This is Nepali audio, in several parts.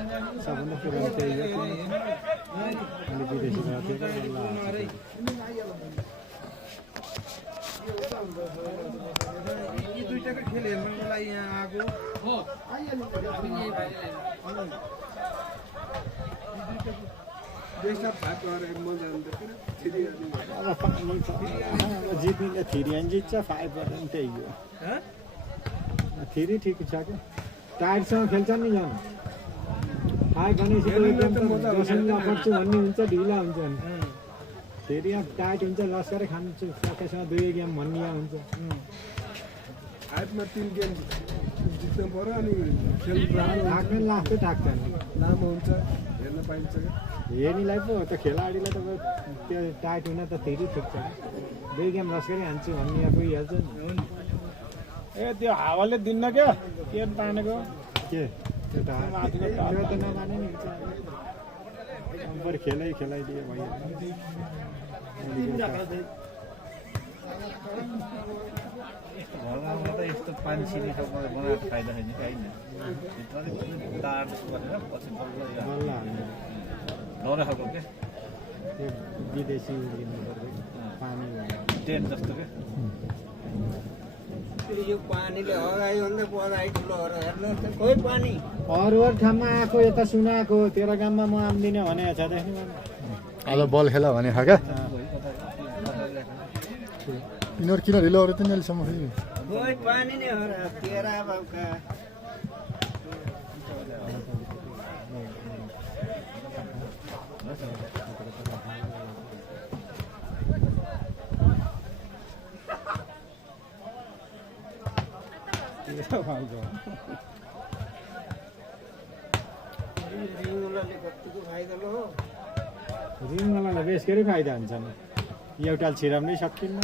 सबभन्दा पुरानो त्यही हो अनि विदेशी गएको यी दुईटाको खेल हेर्नको लागि यहाँ आएको हो अब जित्ने थ्री एन जित्छ 5 पनि त्यही हो थ्री ठिक छ क्या टाइटसँग खेल्छन् नि जानु 5 भनेपछि गर्छु भन्ने हुन्छ ढिला हुन्छ नि फेरि यहाँ टाइट हुन्छ लस्करै खान्छु सकेसँग 2 गेम भन्ने हुन्छ 5मा 3 गेम जित्नु पर्यो अनि खेल थाक्ने लास्टै थाक्छ लामो हुन्छ हेर्न पाइन्छ हेर्नेलाई पो त खेलाडीलाई त त्यो टाइट हुन त धेरै ठिक छ 2 गेम लस्करै हान्छु भन्ने यहाँ पुगिहाल्छ नि ए त्यो हावाले दिन्न क्या के तानेको के त्यो त नमाने नि बरु खेलाइदिए भयो घरमा त यस्तो पानी सिरीको बनाएर फाइदा छैन कि होइन दार गरेर पछि बल्ल डरे खालको क्या त्यो विदेशी पानी टेन्ट जस्तो क्या यो पानीले हरायो भने त बढाइ ठुलो हेर्नु खोइ पानी अरू ठाउँमा आएको यता सुनाएको तेरो गाममा म आउँदिनँ भने छ देख्नु आज बल खेला भने क्या यिनीहरू किन ढिलो अरू त अहिलेसम्म खोइ पानी नै हरा तेरा बाउका रिङवालालाई बेसकै फाइदा हुन्छ नि एउटा छिराउनै सकिन्न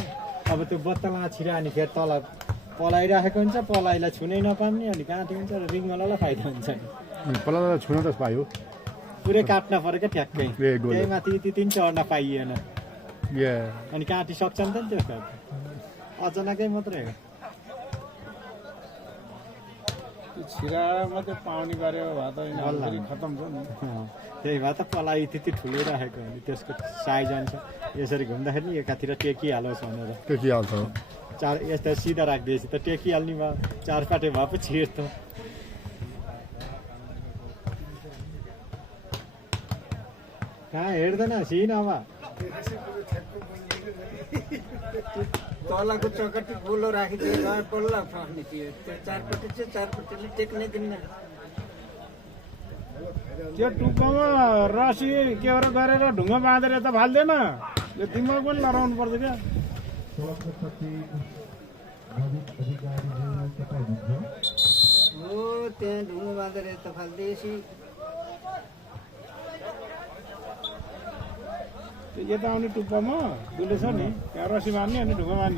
अब त्यो बत्तलमा छिरायो भने फेरि तल पलाइराखेको हुन्छ पलाइलाई छुनै नपाउने अनि काँटी हुन्छ र रिङवालालाई फाइदा हुन्छ नि पल्ला छुन त पायो पुरै काट्न पऱ्यो क्या ठ्याक्कै त्यही माथि यति चढ्न पाइएन अनि काँटी सक्छ नि त नि त्यो अचानकै मात्रै हो छिरा मात्रै पाउने गऱ्यो भए त खतम छ नि त्यही भए त पलाइ त्यति ठुलै राखेको अनि त्यसको साइज अनुसार यसरी घुम्दाखेरि एकातिर टेकिहालोस् भनेर टेकिहाल्छ चार यस्तो सिधा राखिदिएपछि त टेकिहाल्ने भयो 4 पाटे भए पो छिर्छ कहाँ हेर्दैन सिन अब तलको चकटी गोलो राखिदियो बल्ल फाट्ने थियो त्यो 4पट्टि चाहिँ 4पट्टिले टेक्नै दिन्न त्यो टुप्पोमा रसी के गरेर ढुङ्गा बाँधेर यता फाल्दैन यो दिमाग पनि लडाउनु पर्छ क्या हो त्यहाँ ढुङ्गा बाँधेर यता फाल्दिएपछि यता आउने टुप्पोमा दुले छ नि त्यहाँ रसी मार्ने अनि ढुङ्गा मार्ने